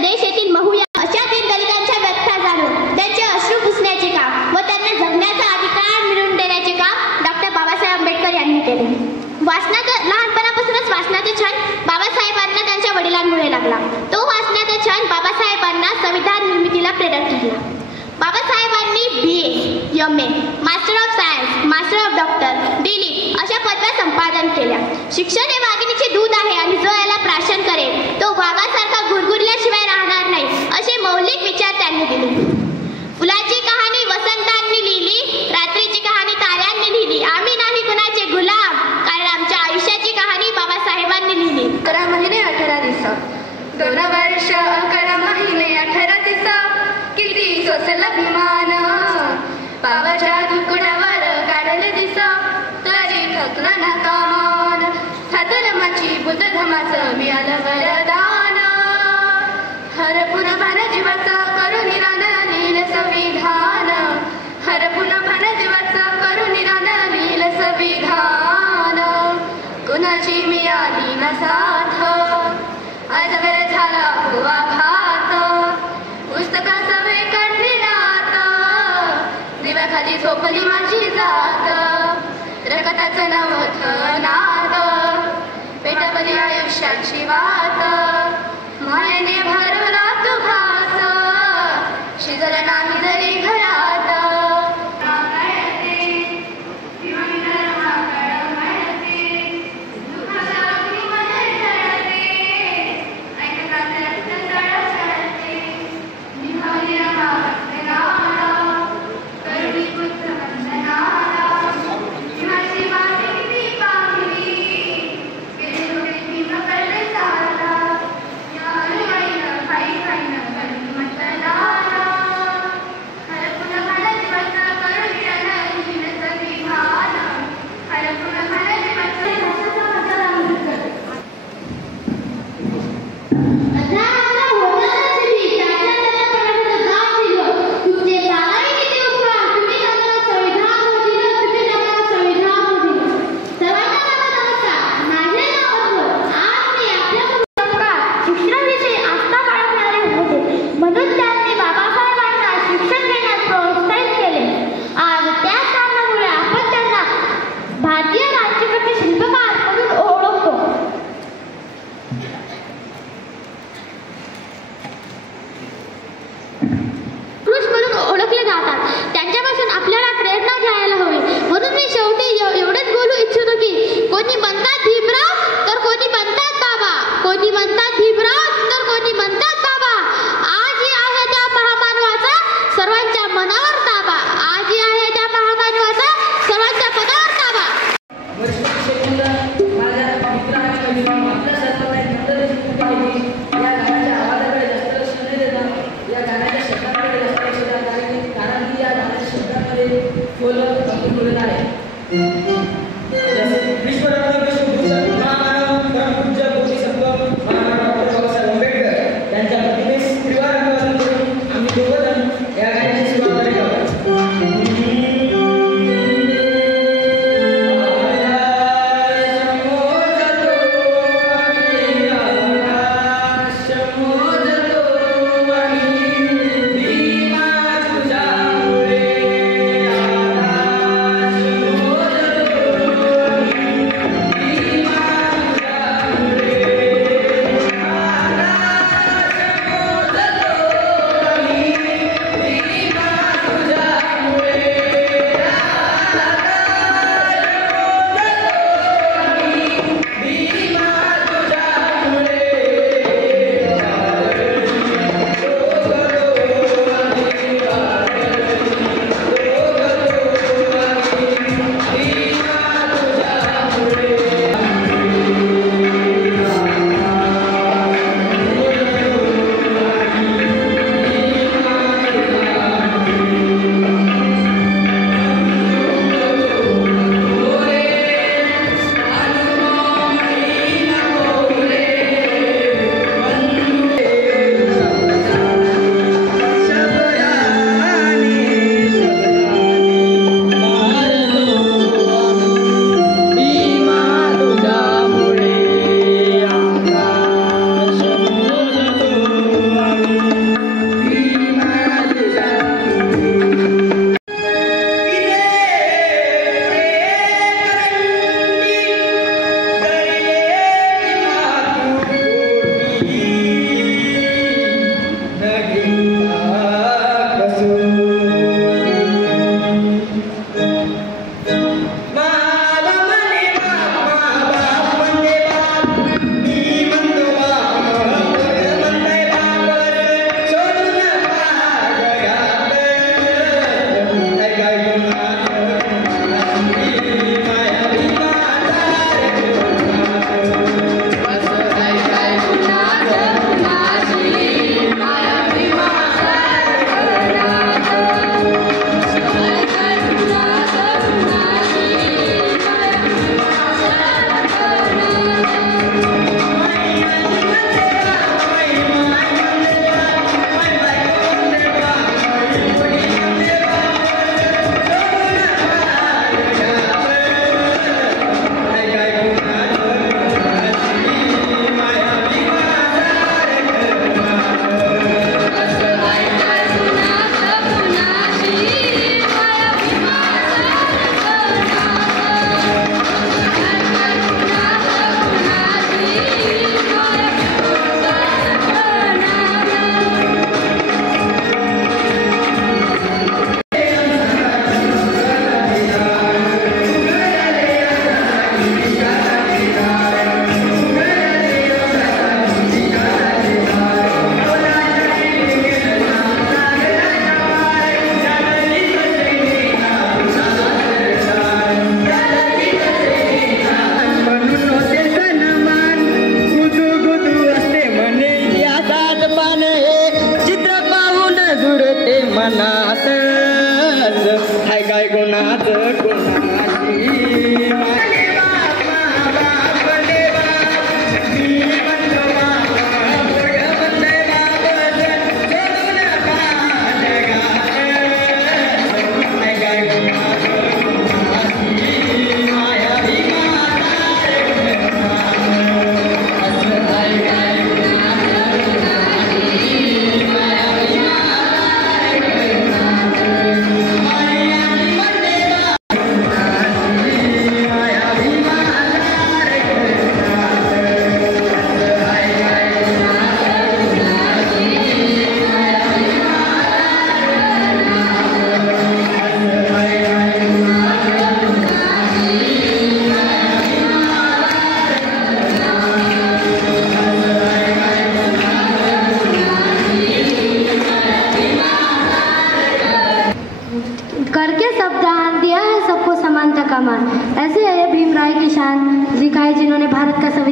प्रदेश येथील महू या अशा दलितांच्या व्यथा जाणून त्यांचे अश्रू पुसण्याचे काम व त्यांना जगण्याचा अधिकार मिळवून देण्याचे काम डॉक्टर बाबासाहेब आंबेडकर यांनी केले. लहानपणापासूनच वाचनाचा छंद बाबासाहेबांना त्यांच्या वडिलांमुळे लागला. तो वाचनाचा छंद बाबासाहेबांना संविधान निर्मितीला प्रेरक ठरला. बाबासाहेबांनी BA, MA, master of science, master of doctor, D.Litt अशा पदव्या संपादन केल्या. शिक्षण हे वाघिणीचे दूध आहे आणि जो याला प्राशन करेल तो वाघासारखा गुरगुरल्याशिवाय राहणार नाही असे मौलिक विचार त्यांनी दिले. फुलाची कहाणी वसंतांनी लिहिली, रात्रीची कहाणी ताऱ्यांनी लिहिली. आम्ही नाही कुणाचे गुलाम, कारण आमच्या आयुष्याची कहाणी बाबासाहेबांनी लिहिली. 11 महिने 18 दिवस, 2 वर्ष 11 महिने 18 दिवस, किती सोसला अभिमान. पावाच्या दुकडावर काढले दिस, तरी थकला ना कामान. साधर्माची बुद्ध धमाचं मिळालं वरदान. हरपुन भान जीवाचं करू निरान लील संविधान. हरपुन भान जीवाचं करू निरान लील संविधान. कुणाची मिळाली ना साथ, अजगर झाला हुआ घात. पुस्तकाचं वे काढली रात, दिव्याखाली झोपली माझी जात. रगताचं नवथं नाद, पेटवली आयुष्याची वात. मायेने भरवला तू घास, शिजल नाही जरी घरात.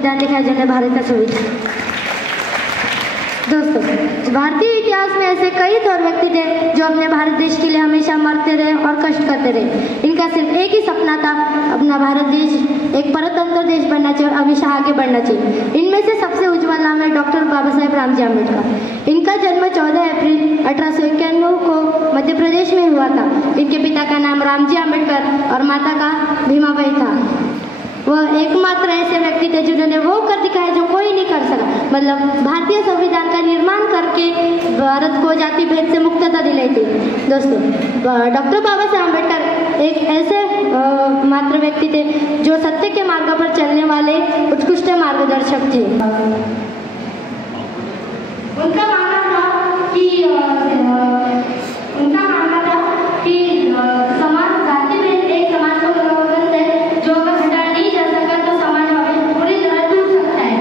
संविधान लिखा जिन्हें भारत का संविधान। दोस्तों, भारतीय इतिहास में ऐसे कई थोर व्यक्ति थे जो अपने भारत देश के लिए हमेशा मरते रहे और कष्ट करते रहे। इनका सिर्फ एक ही सपना था, अपना भारत देश एक परतंत्र देश बनना चाहिए और हमेशा आगे बढ़ना चाहिए। इनमें से सबसे उज्ज्वल नाम है डॉक्टर बाबा साहेब रामजी आम्बेडकर। इनका जन्म 14 अप्रैल 1891 को मध्य प्रदेश में हुआ था। इनके पिता का नाम रामजी आम्बेडकर और माता का भीमाबाई था। वह एकमात्र ऐसे व्यक्ति थे जिन्होंने वो कर दिखाया जो कोई नहीं कर सका, मतलब भारतीय संविधान का निर्माण करके भारत को जाति भेद से मुक्तता दिलाई थी। दोस्तों, डॉक्टर बाबा साहेब आम्बेडकर एक ऐसे मात्र व्यक्ति थे जो सत्य के मार्ग पर चलने वाले उत्कृष्ट मार्गदर्शक थे। उनका मानना था कि समाज जाति भेद एक समाज को प्रवर्तन है जो अगर हटा नहीं जा सका तो समाज पूरी तरह टूट सकता है।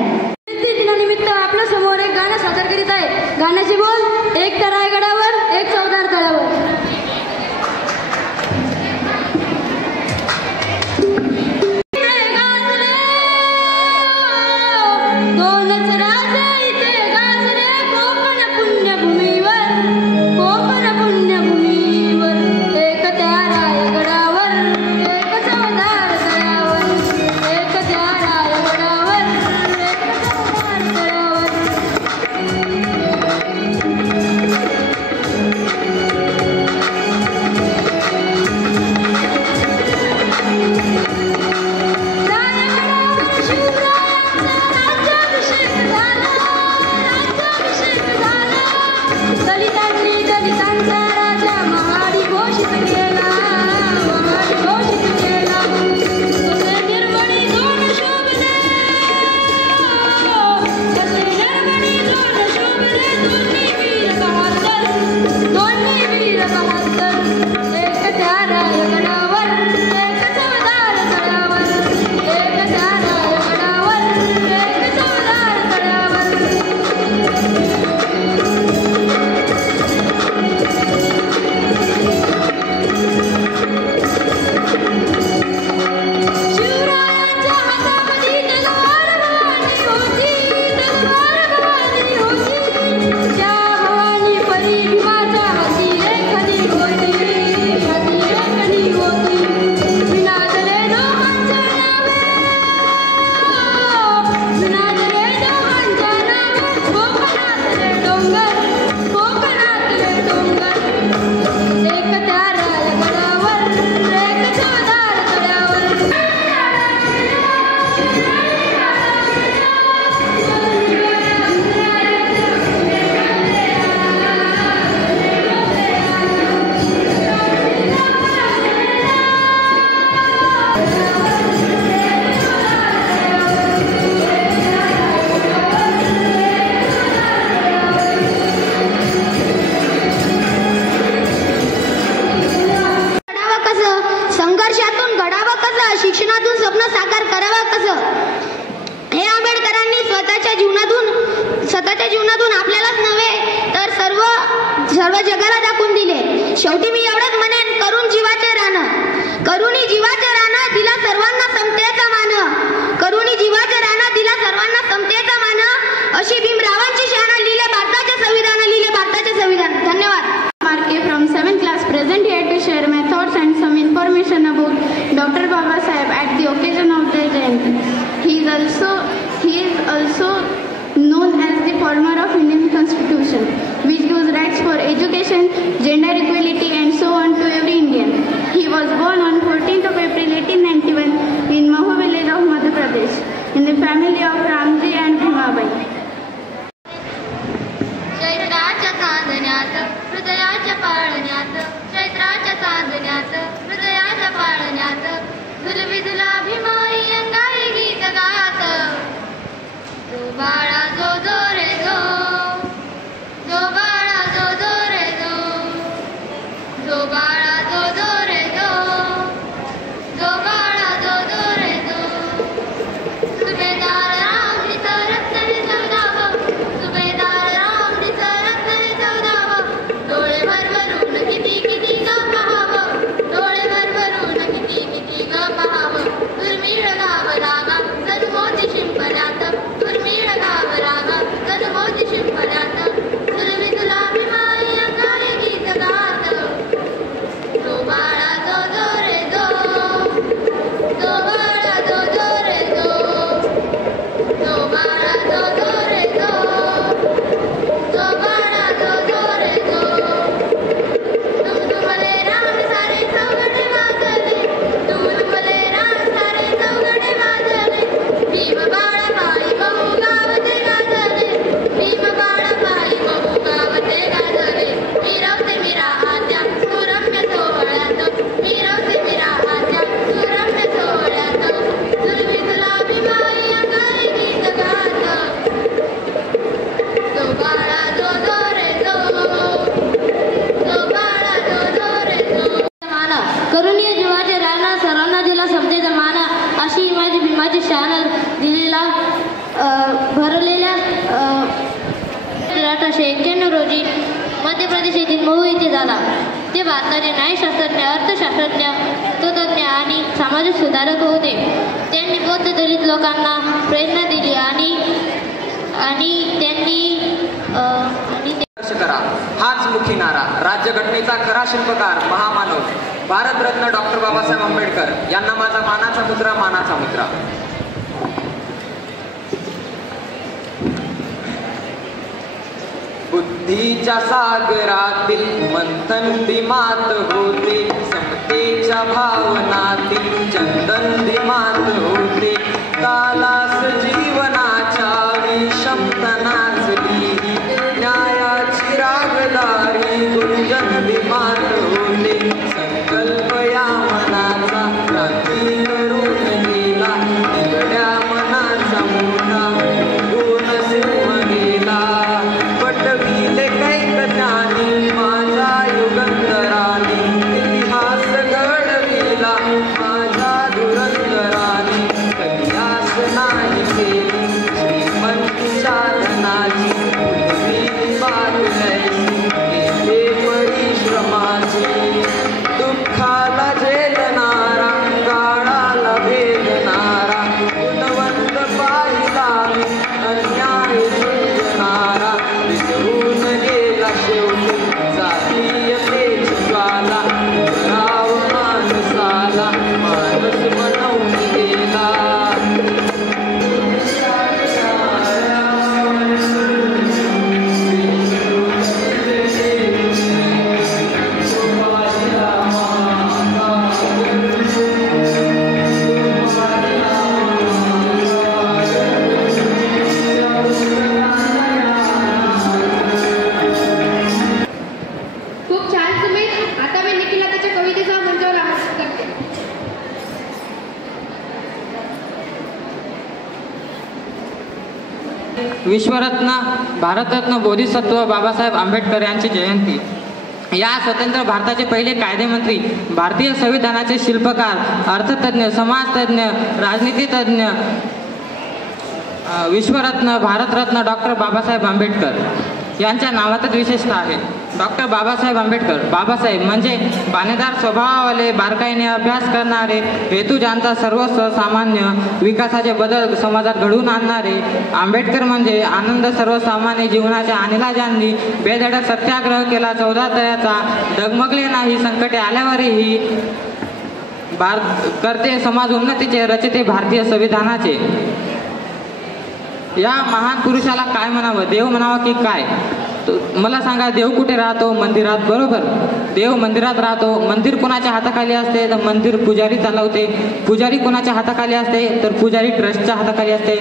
दिनानिमित्त आपल्या समोर एक गाणं सादर करीत आहे। गाण्याचे बोल, एक तर आहे गडावर, एक चौदार तळावर। दोनच राजा इथे गाजले कोकण पुण्यभूमीवर, कोकण पुण्यभूमीवर। एक त्या रायगडावर, एक चौदार तळावर, एक त्या रायगडावर, एक चौदार तळावर। शिक्षणातून स्वप्न साकार करावं कसं, हे आंबेडकरांनी स्वतःच्या जीवनातून आपल्यालाच नव्हे तर सर्व जगाला दाखवून दिले। शेवटी मी एवढंच म्हणेन, करून जीवाचे रान, करुणी जीवाचे रान दिला सर्वांना समतेचा मान, करुणी जीवाचे रान दिला सर्वांना समतेचा मान, अशी भीमरावांची शान लिहिले भारताचे संविधान, लिहिले भारताचे संविधान। धन्यवाद। Marke from 7th class present here to share my thoughts and some information about Dr. Baba Saheb at the occasion of their Jayanti. He is also known as the former of Indian Constitution, which gives rights for education, gender equality and so on to every Indian. He was born on 14th of April 1891 in Mahu village of Madhya Pradesh in the family of Ramji and Bhimabai. चैत्राच्या चांदण्यात हृदयाच्या पाळण्यात, चैत्राच्या चांदण्यात हृदयाच्या पाळण्यात, झुलवी झुला भीमाई अंगाई गीत गात, जो बाळा जो जो रे जो, जो बाळा जो जो रे जो, जो बाळा जो जो रे जो, रोजी मध्य प्रदेश येथील महू येथे झाला. ते भारताचे न्यायशास्त्रज्ञ, अर्थशास्त्रज्ञ, तत्त्वज्ञ आणि सामाजिक सुधारक होते. त्यांनी बौद्ध दलित लोकांना प्रेरणा दिली आणि त्यांनी करा हाच मुखी नारा. राज्यघटनेचा खरा शिल्पकार महामानव भारतरत्न डॉक्टर बाबासाहेब आंबेडकर यांना माझा मानाचा मुद्रा, मानाचा मुद्रा. बुद्धीच्या सागरातील मंथन दिमात होते, समतेच्या भावनातील चंदन दिमात होते, कालास जीवनाच्या विषमता नाचली, न्यायाची रागदारी गुंजन दिमात होते, संकल्प या मनाचा क्रांती करून गेला, निवड्या मनाचा मोठा गुण सिंह गेला, पटविले कैक ज्ञानी माझा युगंधरानी, इतिहास घडविला माझा धुरंधरानी, कन्यास नाही केली श्रीमंतीच्या धनाची, बात येथे परिश्रमाची, दुःखाला झेलणारा काळाला भेदणारा, गुणवंत पाहिला अन्याय झुंजणारा, विसरून गेला शेवटी जातीयतेची ज्वाला, राव माणसाला माणूस बनवून गेला. खूप छान सुमित. आता मी निखिला त्याच्या कवितेचा मंचावर आमंत्रित करते. विश्वरत्न भारतरत्न बोधिसत्व बाबासाहेब आंबेडकर यांची जयंती. या स्वतंत्र भारताचे पहिले कायदेमंत्री, भारतीय संविधानाचे शिल्पकार, अर्थतज्ञ, समाजतज्ञ, राजनीतितज्ञ, विश्वरत्न भारतरत्न डॉक्टर बाबासाहेब आंबेडकर यांच्या नावातच विशेषता आहे. डॉक्टर बाबासाहेब आंबेडकर. बाबासाहेब म्हणजे बाणेदार स्वभावावाले, बारकाईने अभ्यास करणारे, हेतू ज्यांचा सर्वस्व सामान्य विकासाचे बदल समाजात घडवून आणणारे. आंबेडकर म्हणजे आनंद सर्वसामान्य जीवनाच्या आणला ज्यांनी बेधडक सत्याग्रह केला 14 तळ्याचा, डगमगले नाही संकटे आल्यावरही, करते समाज उन्नतीचे, रचते भारतीय संविधानाचे. या महान पुरुषाला काय म्हणावं, देव म्हणावं की काय? मला सांगा, देव कुठे राहतो? मंदिरात, बरोबर. देव मंदिरात राहतो. मंदिर कोणाच्या हाताखाली असते? तर मंदिर पुजारी चालवते. पुजारी कोणाच्या हाताखाली असते? तर पुजारी ट्रस्टच्या हाताखाली असते.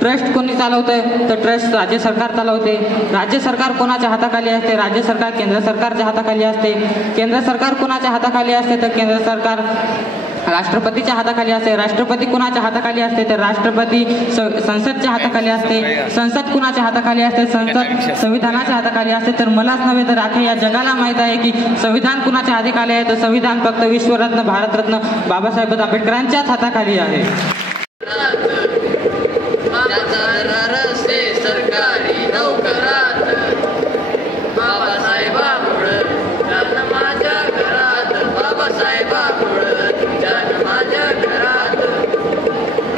ट्रस्ट कोणी चालवतंय? तर ट्रस्ट राज्य सरकार चालवते. राज्य सरकार कोणाच्या हाताखाली असते? राज्य सरकार केंद्र सरकारच्या हाताखाली असते. केंद्र सरकार कोणाच्या हाताखाली असते? तर केंद्र सरकार राष्ट्रपतीच्या हाताखाली असते. राष्ट्रपती कुणाच्या हाताखाली असते? तर राष्ट्रपती संसदच्या हाताखाली असते. संसद कुणाच्या हाताखाली असते? संसद संविधानाच्या हाताखाली असते. तर मलाच नव्हे तर अख्या या जगाला माहीत आहे की संविधान कुणाच्या हाताखाली आहे? तर संविधान फक्त विश्वरत्न भारतरत्न बाबासाहेब आंबेडकरांच्याच हाताखाली आहे. सरकारी नोकरात बाबासाहेबांमुळं जन्म माझ्या घरात, बाबासाहेबांमुळं जन्म माझ्या घरात.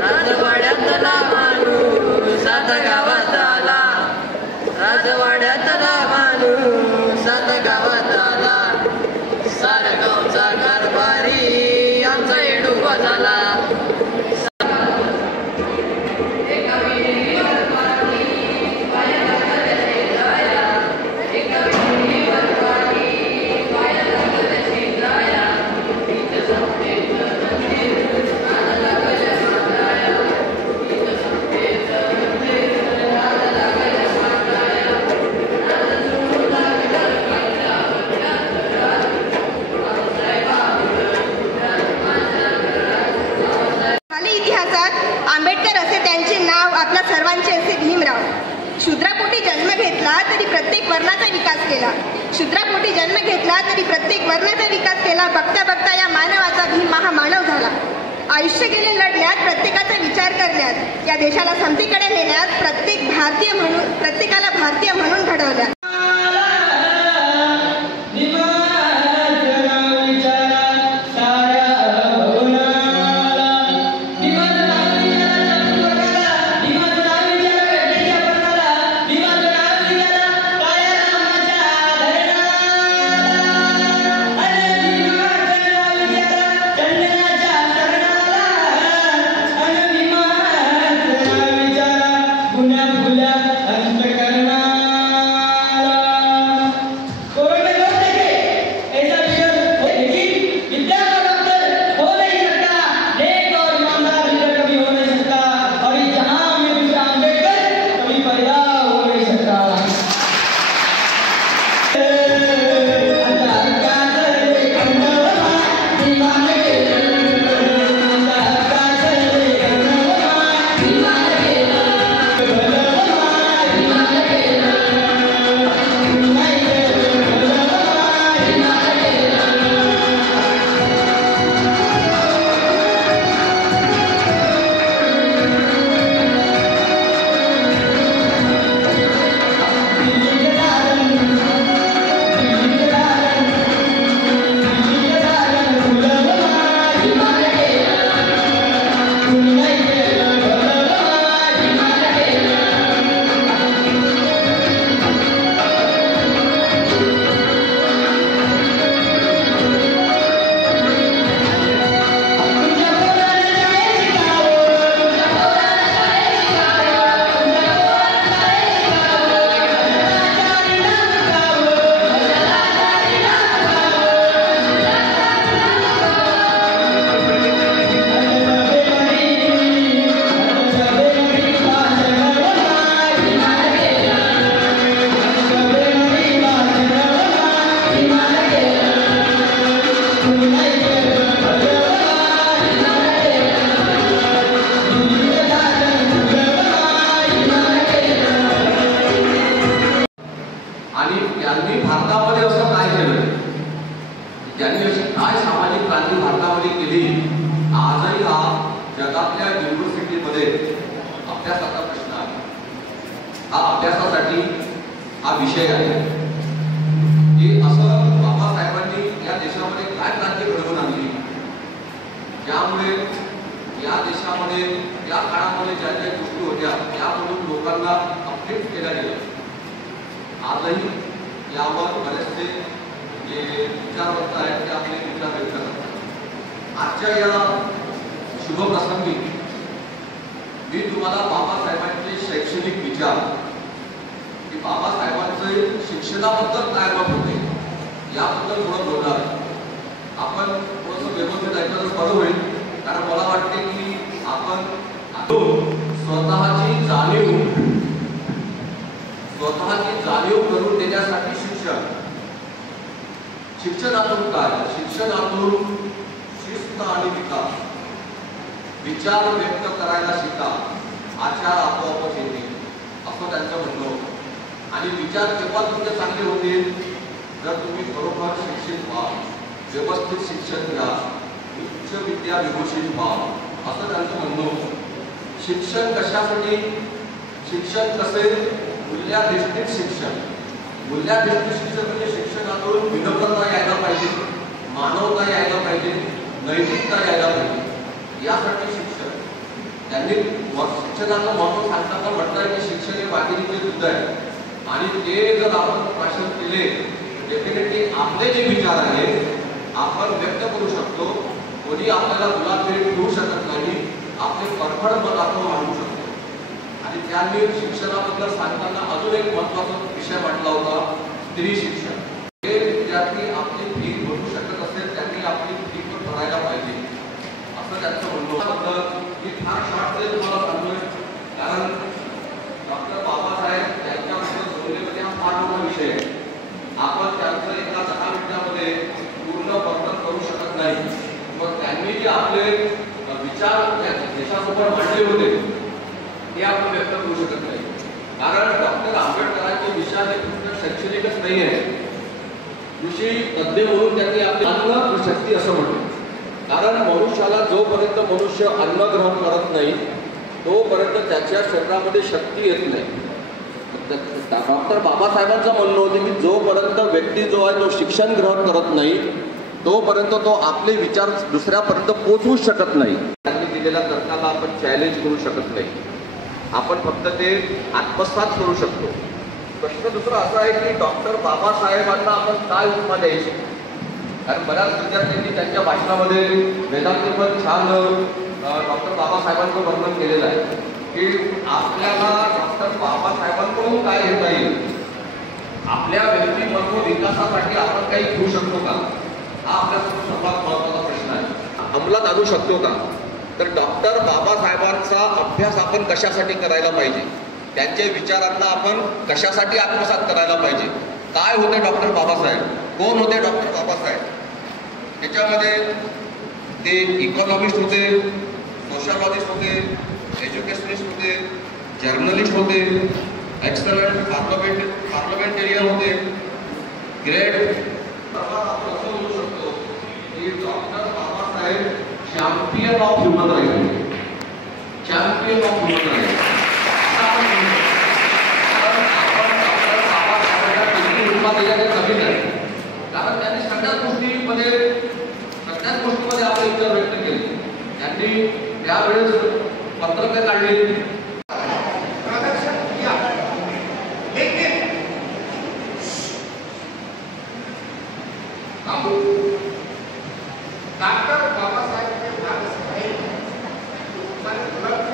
राजवाड्यातला माणूस सात गावात आला, राजवाड्यातला माणूस सात गावात आला. सारा गावचा कारभारी आमचा येडूबा झाला. आंबेडकर असे त्यांचे नाव, आपल्या सर्वांचे असे भीमराव. शूद्रापोटी जन्म घेतला तरी प्रत्येक वर्णाचा विकास केला. शूद्रापोटी जन्म घेतला तरी प्रत्येक वर्णाचा विकास केला. बघता बघता या मानवाचा भीम महामानव झाला. आयुष्य गेले लढण्यात, प्रत्येकाचा विचार करण्यात, या देशाला समतेकडे नेण्यात, प्रत्येकाला भारतीय म्हणून घडवल्यात. अभ्यासाचा प्रश्न आहे. हा अभ्यासासाठी हा विषय आहे की असं बाबासाहेबांनी या देशामध्ये काय क्रांती घडवून आणली, ज्यामुळे या देशामध्ये या काळामध्ये ज्या ज्या गोष्टी होत्या त्यामधून लोकांना अपडेट केल्या गेल्या. आजही यावर बरेचसे जे विचारवंत आहेत ते आपले विचार व्यक्त करतात. आजच्या या शुभप्रसंगी मी तुम्हाला बाबासाहेबांचे शैक्षणिक विचार की बाबासाहेबांचे शिक्षणाबद्दल काय मत होते याबद्दल थोडं बोलणार आहे. आपण थोडंसं व्यवस्थित ऐकलं तर बरं होईल, कारण मला वाटते की आपण स्वतःची जाणीव करून देण्यासाठी शिक्षणातून काय, शिक्षणातून शिस्त आणि विकास, विचार व्यक्त करायला शिका, आचार आपोआपच येतील असं त्यांचं म्हणणं होतं. आणि विचार केव्हा तुमचे चांगले होतील जर तुम्ही बरोबर शिक्षित व्हा, व्यवस्थित शिक्षण घ्या, उच्च विद्या विभूषित व्हा असं त्यांचं म्हणणं होतं. शिक्षण कशासाठी, शिक्षण कसे, मूल्याधिष्ठित शिक्षण. मूल्याधिष्ठित शिक्षण म्हणजे शिक्षणातून विनम्रता यायला पाहिजे, मानवता यायला पाहिजे, नैतिकता यायला पाहिजे, यासाठी शिक्षण. त्यांनी शिक्षणाचं महत्व सांगताना म्हटलंय की शिक्षण हे वाघिणीचे दूध आहे आणि ते जर आपण भाषण केले डेफिनेटली आपले जे विचार आहेत आपण व्यक्त करू शकतो. कोणी आपल्याला गुलाबी ठेवू शकत नाही, आपले परफड मत आपण मांडू शकतो. आणि त्यांनी शिक्षणाबद्दल सांगताना अजून एक महत्वाचा विषय म्हटला होता, स्त्री शिक्षण. जे विद्यार्थी आपली फी भरू शकत असेल त्यांनी आपली फी पण भरायला पाहिजे असं त्यांचं म्हणणं. मी फार शॉर्टमध्ये तुम्हाला सांगतोय कारण डॉक्टर बाबासाहेब यांच्याबद्दल जोडलेमध्ये हा फार मोठा विषय आहे. आपण त्यांचं एका 10 मिनिटामध्ये पूर्ण वर्णन करू शकत नाही. मग त्यांनी जे आपले विचार देशासमोर मांडले होते ते आपण व्यक्त करू शकत नाही. कारण डॉक्टर आंबेडकरांचे विचार हे फक्त शैक्षणिकच नाही आहे. कृषी तज्ज्ञ म्हणून त्यांनी आपली अन्न शक्ती असं म्हटलं. कारण मनुष्याला जोपर्यंत मनुष्य अन्न ग्रहण करत नाही तोपर्यंत त्याच्या शरीरामध्ये शक्ती येत नाही. डॉक्टर बाबासाहेबांचं म्हणणं होतं की जोपर्यंत व्यक्ती जो आहे तो शिक्षण ग्रहण करत नाही तोपर्यंत तो आपले विचार दुसऱ्यापर्यंत पोहोचवूच शकत नाही. त्यांनी दिलेल्या तर्काला आपण चॅलेंज करू शकत नाही, आपण फक्त ते आत्मसात करू शकतो. प्रश्न दुसरा असा आहे की डॉक्टर बाबासाहेबांना आपण काय उपमा द्यायची. कारण बऱ्याच विद्यार्थ्यांनी त्यांच्या भाषणामध्ये वेदांती पण छान डॉक्टर बाबासाहेबांचं वर्णन केलेलं आहे की आपल्याला डॉक्टर बाबासाहेबांकडून काय घेता येईल, आपल्या व्यक्तिमत्व विकासासाठी आपण काही घेऊ शकतो का, हा आपल्या सर्वात महत्त्वाचा प्रश्न आहे. अंमलात आणू शकतो का. तर डॉक्टर बाबासाहेबांचा अभ्यास आपण कशासाठी करायला पाहिजे, त्यांच्या विचारांना आपण कशासाठी आत्मसात करायला पाहिजे. काय होते डॉक्टर बाबासाहेब, कोण होते डॉक्टर बाबासाहेब. त्याच्यामध्ये ते इकॉनॉमिस्ट होते, सोशलॉजिस्ट होते, एज्युकेशनिस्ट होते, जर्नलिस्ट होते, एक्सलंट पार्लमेंटेरियन होते, ग्रेट. आपण असं म्हणू शकतो की doctor Babasaheb champion of human right, champion of human right. कमी नाही, कारण त्यांनी सगळ्याच गोष्टीमध्ये आपले विचार व्यक्त केले. त्यांनी त्यावेळेस पत्रकं काढली, डॉक्टर बाबासाहेब के भारत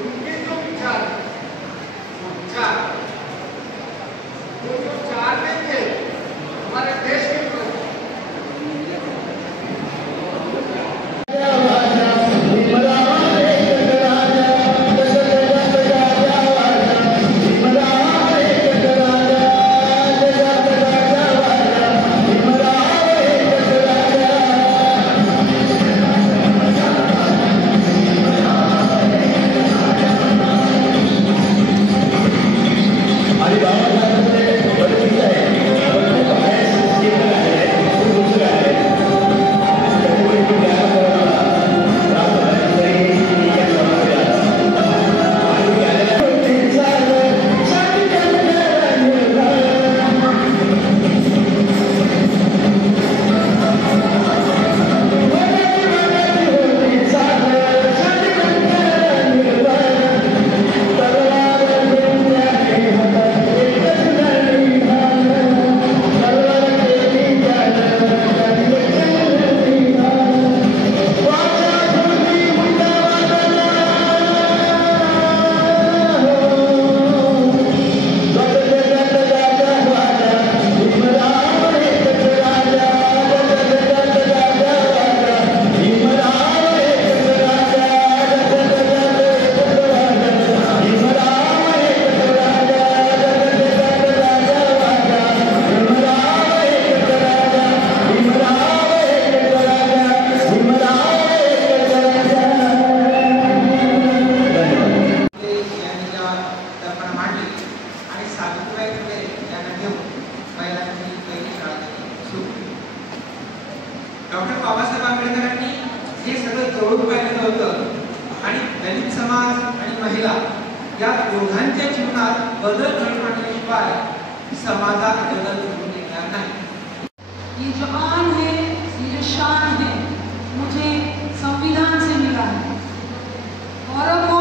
उनके जो विचार वो जो चाहते थे हमारे देश के लोग समाज आणि महिला या दोघांच्या जीवनात बदल घडून आणल्याशिवाय समाजात बदल घडून येणार नाही। ये जो आन है, ये जो शान है, मुझे संविधान से मिला है। गौरव